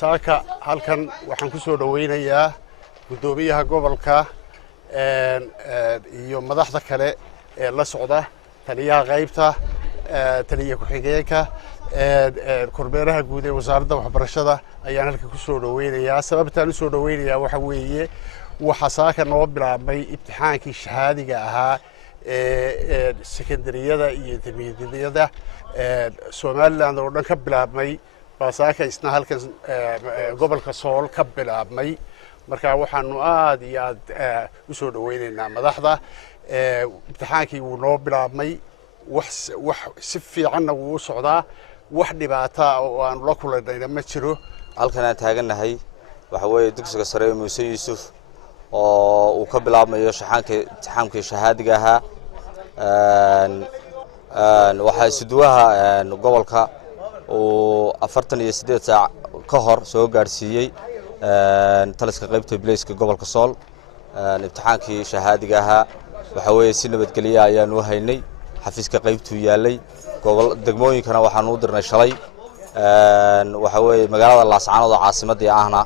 saaka halkan waxaan ku soo dhaweynayaa gudoomiyaha gobolka iyo madaxda kale ee la socda taliyaha qaybta taliye ku xigeenka kormeeraha guud ee wasaaradda waxbarashada ayaan halkan ku soo dhaweynayaa sababtaan u soo dhaweynayaa waxa weeye waxa saaka noo bilaabmay imtixaankii shahaadiga ahaa ee sekondariyada iyo intermediate-yada Soomaaliland oo dhan ka bilaabmay basaaka isna halkan gobolka Sool ka bilaabmay marka waxaanu aad iyo aad u soo dhaweynaynaa madaxda imtixaankii uu noo bilaabmay wax si fiican uu socdaa wax dhibaato oo aan la kulanayna ma jiro halkan aan taaganahay waxa weeye dugsiga sare ee Muuse Yuusuf oo uu ka bilaabmayo imtixaankii shahaadiga ahaa waxa isduwaha gobolka oo 48 saac ka hor soo gaarsiiyay taliska qaybta Bilayska gobolka Sool imtixaankii shahaadiga ahaa waxa weeye si nabadgelyo ayaan u haynay xafiiska qaybtu yaalay gobol degmooyinkana waxaan u dirnay shalay waxa weeye magaalada Laascaanood oo caasimadda ahna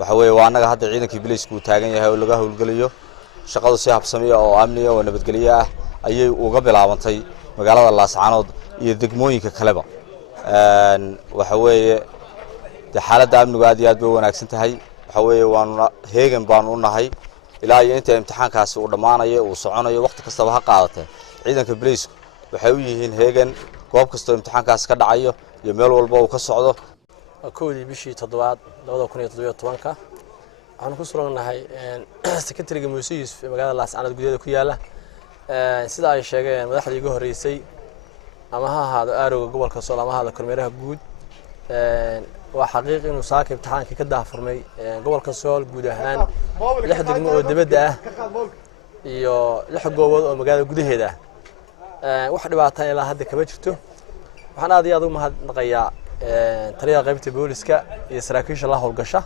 waxa weeye waa anaga hadda ciidankii Bilaysku taagan yahay oo laga howlgaliyo shaqadu si habsami ah oo amni ah oo nabadgelyo ah ayay uga bilaabantay magaalada Laascaanood iyo degmooyinka kaleba waxa weeye xaaladda amniga aad iyo aad bay wanaagsan tahay waxa weeye waan heegan baan u nahay ilaa iyo inta imtixaankaasi uu dhamaanayo uu soconayo waqti kasta ha qaadatay ciidanka Bilaysku waxay u yihiin heegan goob kasta imtixaankaasi ka dhacayo iyo meel walba uu ka socdo koodii bishii 7 2017 waxaan ku suranahay secretary-ga Muuse Yuusuf ee magaalada Laascaanood gudaheeda ku yaala sida ay sheegeen madaxdii ugu horeysay ama ha ahaado aarowga gobolka Sool ama ha ahaado kormeeraha guud waa xaqiiq inuu saaka imtixaankii ka daafurmay gobolka Sool guud ahaan 6 degmo oo dibadda ah iyo 6 goobood oo magaalada gudaheeda wax dhibaato ah ilaa hadda kama jirto waxaan aad iyo aad u mahadnaqayaa taliyaha qaybta booliska iyo saraakiisha la howlgasha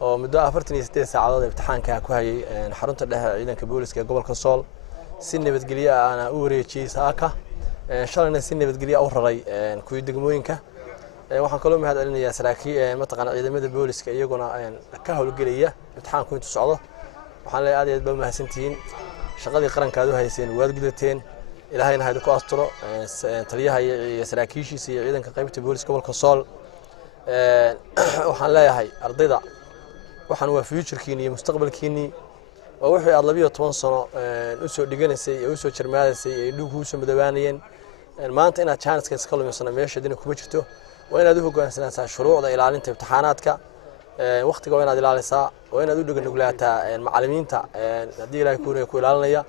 oo muddo 48 saacadood imtixaanka ku hayay xarunta dhexe ciidanka booliska ee gobolka Sool si nabadgelyo ah ana u wareejiyay saaka shalayna si nabadgelyo u raray kuwii degmooyinka waxaan kaloo mahad celinayaa saraakiil mataqaana ciidamada booliska iyaguna ka howlgelaya imtixaanku intuu socdo waxaan leeyahay aad iyo aad baa mahadsantihiin shaqadii qaranka aad u hayseen waad gudateen ilaahayna ha idinku asturo taliyaha iyo saraakiishiisa iyo ciidanka qaybta booliska gobolka Sool waxaan leeyahay ardayda waxaan waa future-kiini iyo mustaqbalkiini oo wixii aad 12 sano u soo dhiganaysay oo u soo jarmaadaysay ee dhug u soo madawaanayeen maanta inaad chance iska lumisana meesha kuma jirto waa inaad u hoggaansanaataa shuruucda ilaalinta imtixaanaadka waqtiga waa inaad ilaalisaa waa inaad u dhiganaglaataa macallimiinta haddii Ilaahay ku ilaalinaya